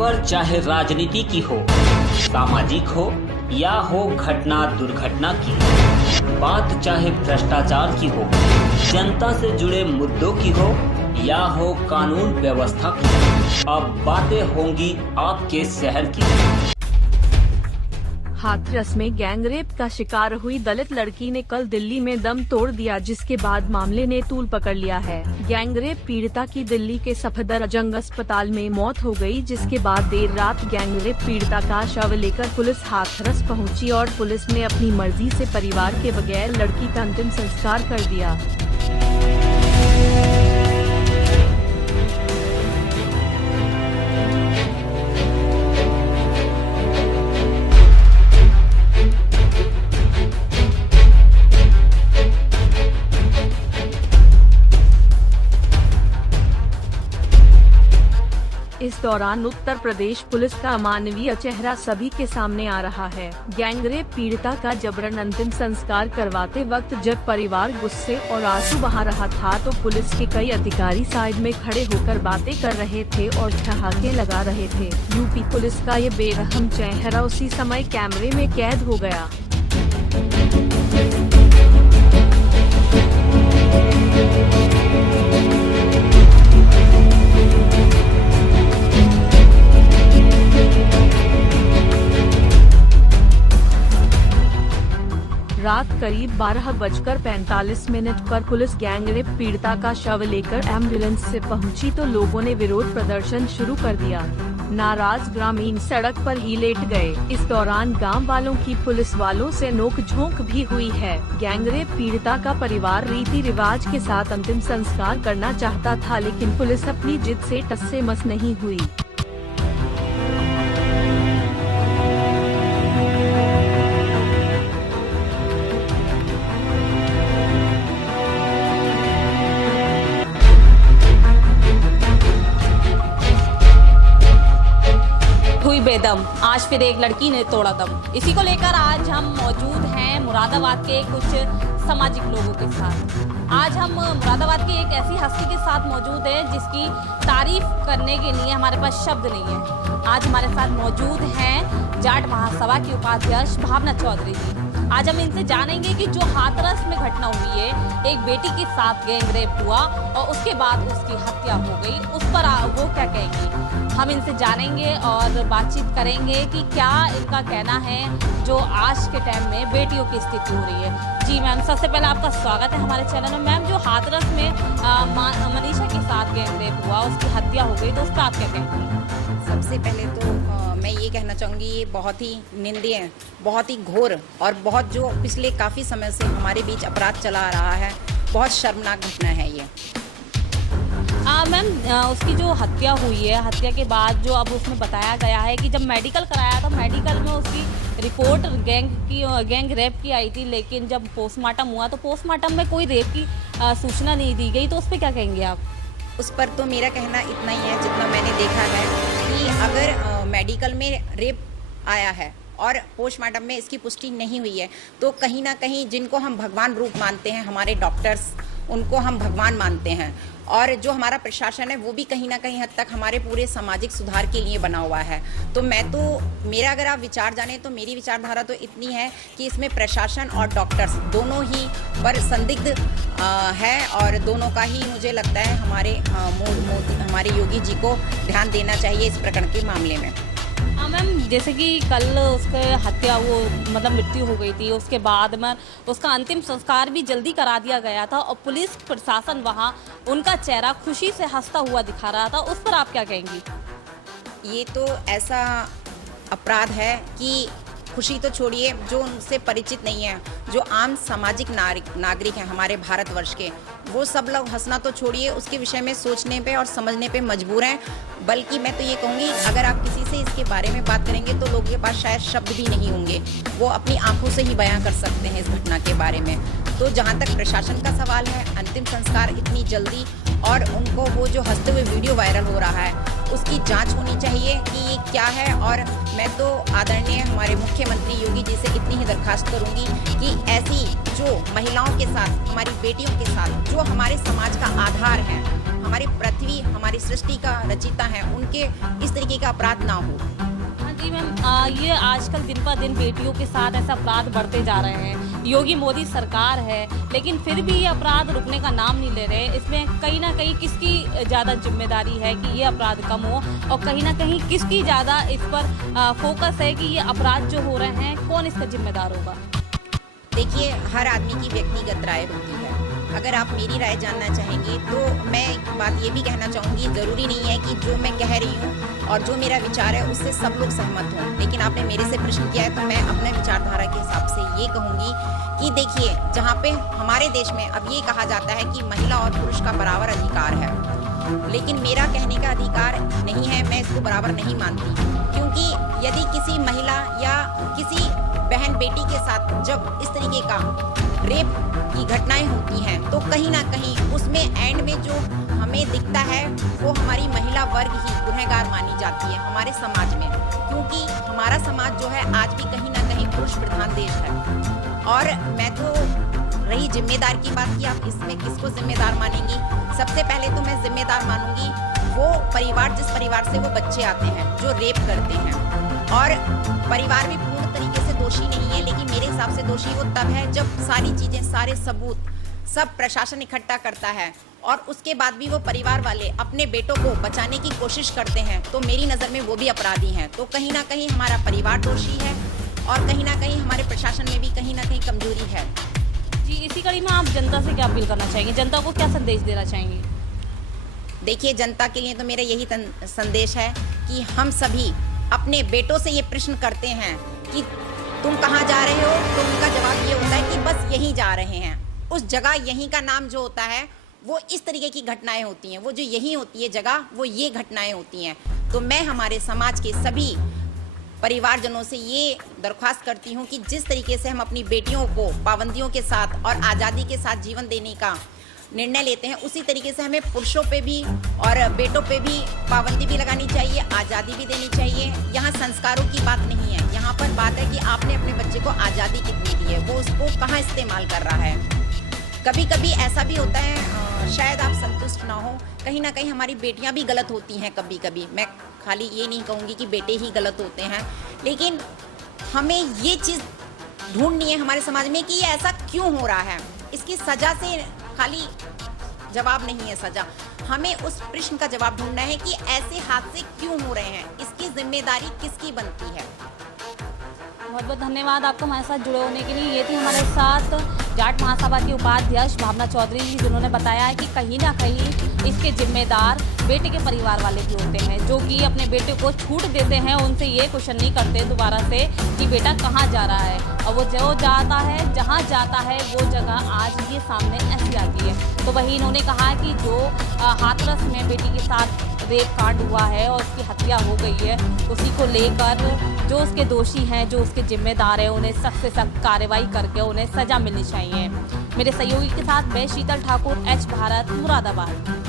खबर चाहे राजनीति की हो, सामाजिक हो या हो घटना दुर्घटना की, बात चाहे भ्रष्टाचार की हो, जनता से जुड़े मुद्दों की हो या हो कानून व्यवस्था की, अब बातें होंगी आपके शहर की। हाथरस में गैंगरेप का शिकार हुई दलित लड़की ने कल दिल्ली में दम तोड़ दिया, जिसके बाद मामले ने तूल पकड़ लिया है। गैंगरेप पीड़िता की दिल्ली के सफदरजंग अस्पताल में मौत हो गई, जिसके बाद देर रात गैंगरेप पीड़िता का शव लेकर पुलिस हाथरस पहुंची और पुलिस ने अपनी मर्जी से परिवार के बगैर लड़की का अंतिम संस्कार कर दिया। इस दौरान उत्तर प्रदेश पुलिस का अमानवीय चेहरा सभी के सामने आ रहा है। गैंगरेप पीड़िता का जबरन अंतिम संस्कार करवाते वक्त जब परिवार गुस्से और आंसू बहा रहा था, तो पुलिस के कई अधिकारी साइड में खड़े होकर बातें कर रहे थे और ठहाके लगा रहे थे। यूपी पुलिस का ये बेरहम चेहरा उसी समय कैमरे में कैद हो गया। रात करीब 12:45 पर पुलिस गैंगरेप पीड़िता का शव लेकर एम्बुलेंस से पहुंची तो लोगों ने विरोध प्रदर्शन शुरू कर दिया। नाराज ग्रामीण सड़क पर ही लेट गए। इस दौरान गांव वालों की पुलिस वालों से नोक-झोंक भी हुई है। गैंगरेप पीड़िता का परिवार रीति रिवाज के साथ अंतिम संस्कार करना चाहता था, लेकिन पुलिस अपनी जिद से टस्से मस नहीं हुई। बेदम आज फिर एक लड़की ने तोड़ा दम। इसी को लेकर आज हम मौजूद हैं मुरादाबाद के कुछ सामाजिक लोगों के साथ। आज हम मुरादाबाद की एक ऐसी हस्ती के साथ मौजूद हैं जिसकी तारीफ करने के लिए हमारे पास शब्द नहीं है। आज हमारे साथ मौजूद हैं जाट महासभा की उपाध्यक्ष भावना चौधरी जी। आज हम इनसे जानेंगे कि जो हाथरस में घटना हुई है, एक बेटी के साथ गैंगरेप हुआ और उसके बाद उसकी हत्या हो गई, उस पर वो क्या कहेंगी। हम इनसे जानेंगे और बातचीत करेंगे कि क्या इनका कहना है जो आज के टाइम में बेटियों की स्थिति हो रही है। जी मैम, सबसे पहले आपका स्वागत है हमारे चैनल में। मैम, जो हाथरस में मनीषा के साथ गैंगरेप हुआ, उसकी हत्या हो गई, तो उस पर आप क्या कहेंगे। सबसे पहले तो मैं ये कहना चाहूँगी, ये बहुत ही निंदनीय, बहुत ही घोर और बहुत जो पिछले काफ़ी समय से हमारे बीच अपराध चला आ रहा है, बहुत शर्मनाक घटना है ये। मैम, उसकी जो हत्या हुई है, हत्या के बाद जो अब उसमें बताया गया है कि जब मेडिकल कराया था, मेडिकल में उसकी रिपोर्ट गैंग रेप की आई थी, लेकिन जब पोस्टमार्टम हुआ तो पोस्टमार्टम में कोई रेप की सूचना नहीं दी गई, तो उस पर क्या कहेंगे आप। उस पर तो मेरा कहना इतना ही है, जितना मैंने देखा है कि अगर मेडिकल में रेप आया है और पोस्टमार्टम में इसकी पुष्टि नहीं हुई है, तो कहीं ना कहीं जिनको हम भगवान रूप मानते हैं, हमारे डॉक्टर्स, उनको हम भगवान मानते हैं, और जो हमारा प्रशासन है वो भी कहीं ना कहीं हद तक हमारे पूरे सामाजिक सुधार के लिए बना हुआ है। तो मेरा अगर आप विचार जाने तो मेरी विचारधारा तो इतनी है कि इसमें प्रशासन और डॉक्टर्स दोनों ही पर संदिग्ध है, और दोनों का ही मुझे लगता है हमारे योगी जी को ध्यान देना चाहिए इस प्रकरण के मामले में। हाँ मैम, जैसे कि कल उसके हत्या मृत्यु हो गई थी, उसके बाद में उसका अंतिम संस्कार भी जल्दी करा दिया गया था और पुलिस प्रशासन वहाँ उनका चेहरा खुशी से हंसता हुआ दिखा रहा था, उस पर आप क्या कहेंगी। ये तो ऐसा अपराध है कि खुशी तो छोड़िए, जो उनसे परिचित नहीं है, जो आम सामाजिक नागरिक हैं हमारे भारतवर्ष के, वो सब लोग हंसना तो छोड़िए, उसके विषय में सोचने पे और समझने पे मजबूर हैं। बल्कि मैं तो ये कहूँगी, अगर आप किसी से इसके बारे में बात करेंगे तो लोगों के पास शायद शब्द भी नहीं होंगे, वो अपनी आंखों से ही बयां कर सकते हैं इस घटना के बारे में। तो जहाँ तक प्रशासन का सवाल है, अंतिम संस्कार इतनी जल्दी और उनको वो जो हंसते हुए वीडियो वायरल हो रहा है, उसकी जांच होनी चाहिए कि ये क्या है। और मैं तो आदरणीय हमारे मुख्यमंत्री योगी जी से इतनी ही दरखास्त करूंगी कि ऐसी जो महिलाओं के साथ, हमारी बेटियों के साथ, जो हमारे समाज का आधार है, हमारी पृथ्वी, हमारी हमारी सृष्टि का रचयिता है उनके इस तरीके का अपराध ना हो। हाँ जी मैम, ये आजकल दिन पर दिन बेटियों के साथ ऐसा अपराध बढ़ते जा रहे हैं। योगी मोदी सरकार है लेकिन फिर भी ये अपराध रुकने का नाम नहीं ले रहे। इसमें कहीं ना कहीं किसकी ज़्यादा जिम्मेदारी है कि ये अपराध कम हो, और कहीं ना कहीं किसकी ज़्यादा इस पर फोकस है कि ये अपराध जो हो रहे हैं कौन इसका जिम्मेदार होगा? देखिए, हर आदमी की व्यक्तिगत राय होती है। अगर आप मेरी राय जानना चाहेंगे तो मैं एक बात ये भी कहना चाहूँगी, ज़रूरी नहीं है कि जो मैं कह रही हूँ और जो मेरा विचार है उससे सब लोग सहमत हों। लेकिन आपने मेरे से प्रश्न किया है तो मैं अपने विचारधारा के हिसाब से ये कहूँगी कि देखिए, जहाँ पे हमारे देश में अब ये कहा जाता है कि महिला और पुरुष का बराबर अधिकार है, लेकिन मेरा कहने का अधिकार नहीं है, मैं इसको बराबर नहीं मानती। क्योंकि यदि किसी महिला या किसी बहन बेटी के साथ जब इस तरीके का रेप की घटनाएं होती हैं तो कहीं ना कहीं उसमें एंड में जो हमें दिखता है वो हमारी महिला वर्ग ही गुनहगार मानी जाती है हमारे समाज में। क्योंकि हमारा समाज जो है आज भी कहीं ना कहीं पुरुष प्रधान देश है। और मैं तो रही जिम्मेदार की बात की, आप इसमें किसको जिम्मेदार मानेंगी? सबसे पहले तो मैं जिम्मेदार मानूंगी वो परिवार, जिस परिवार से वो बच्चे आते हैं जो रेप करते हैं। और परिवार भी पूर्ण तरीके से दोषी नहीं है, लेकिन मेरे हिसाब से दोषी वो तब है जब सारी चीजें, सारे सबूत सब प्रशासन इकट्ठा करता है और उसके बाद भी वो परिवार वाले अपने बेटों को बचाने की कोशिश करते हैं, तो मेरी नज़र में वो भी अपराधी हैं। तो कहीं ना कहीं हमारा परिवार दोषी है और कहीं ना कहीं हमारे प्रशासन में भी कहीं ना कहीं कमजोरी है। जी, इसी कड़ी में आप जनता से क्या अपील करना चाहेंगे? जनता को क्या संदेश देना चाहेंगे? देखिए, जनता के लिए तो मेरा यही संदेश है कि हम सभी अपने बेटों से ये प्रश्न करते हैं कि तुम कहाँ जा रहे हो, तो उनका जवाब ये होता है कि बस यहीं जा रहे हैं। उस जगह यहीं का नाम जो होता है वो इस तरीके की घटनाएं होती हैं, वो जो यहीं होती है जगह, वो ये घटनाएं होती हैं। तो मैं हमारे समाज के सभी परिवारजनों से ये दरख्वास्त करती हूँ कि जिस तरीके से हम अपनी बेटियों को पाबंदियों के साथ और आज़ादी के साथ जीवन देने का निर्णय लेते हैं, उसी तरीके से हमें पुरुषों पे भी और बेटों पे भी पाबंदी भी लगानी चाहिए, आज़ादी भी देनी चाहिए। यहाँ संस्कारों की बात नहीं है, यहाँ पर बात है कि आपने अपने बच्चे को आज़ादी कितनी दी है, वो उसको कहाँ इस्तेमाल कर रहा है। कभी कभी ऐसा भी होता है, शायद आप संतुष्ट ना हो, कहीं ना कहीं हमारी बेटियाँ भी गलत होती हैं कभी कभी। मैं खाली ये नहीं कहूँगी कि बेटे ही गलत होते हैं, लेकिन हमें ये चीज़ ढूंढनी है हमारे समाज में कि ये ऐसा क्यों हो रहा है। इसकी सज़ा से खाली जवाब नहीं है सज़ा, हमें उस प्रश्न का जवाब ढूंढना है कि ऐसे हादसे क्यों हो रहे हैं, इसकी जिम्मेदारी किसकी बनती है। बहुत बहुत धन्यवाद आपको हमारे साथ जुड़े होने के लिए। ये थी हमारे साथ जाट महासभा की उपाध्यक्ष भावना चौधरी जी, जिन्होंने बताया है कि कहीं ना कहीं इसके जिम्मेदार बेटे के परिवार वाले भी होते हैं, जो कि अपने बेटे को छूट देते हैं, उनसे ये क्वेश्चन नहीं करते दोबारा से कि बेटा कहाँ जा रहा है। और वो जो जाता है, जहाँ जाता है, वो जगह आज ये सामने ऐसी आती है। तो वही इन्होंने कहा कि जो हाथरस में बेटी के साथ रेप कांड हुआ है और उसकी हत्या हो गई है, उसी को लेकर जो उसके दोषी हैं, जो उसके जिम्मेदार हैं, उन्हें सख्त से सख्त कार्रवाई करके उन्हें सज़ा मिलनी चाहिए। मेरे सहयोगी के साथ मैं शीतल ठाकुर, एच भारत, मुरादाबाद।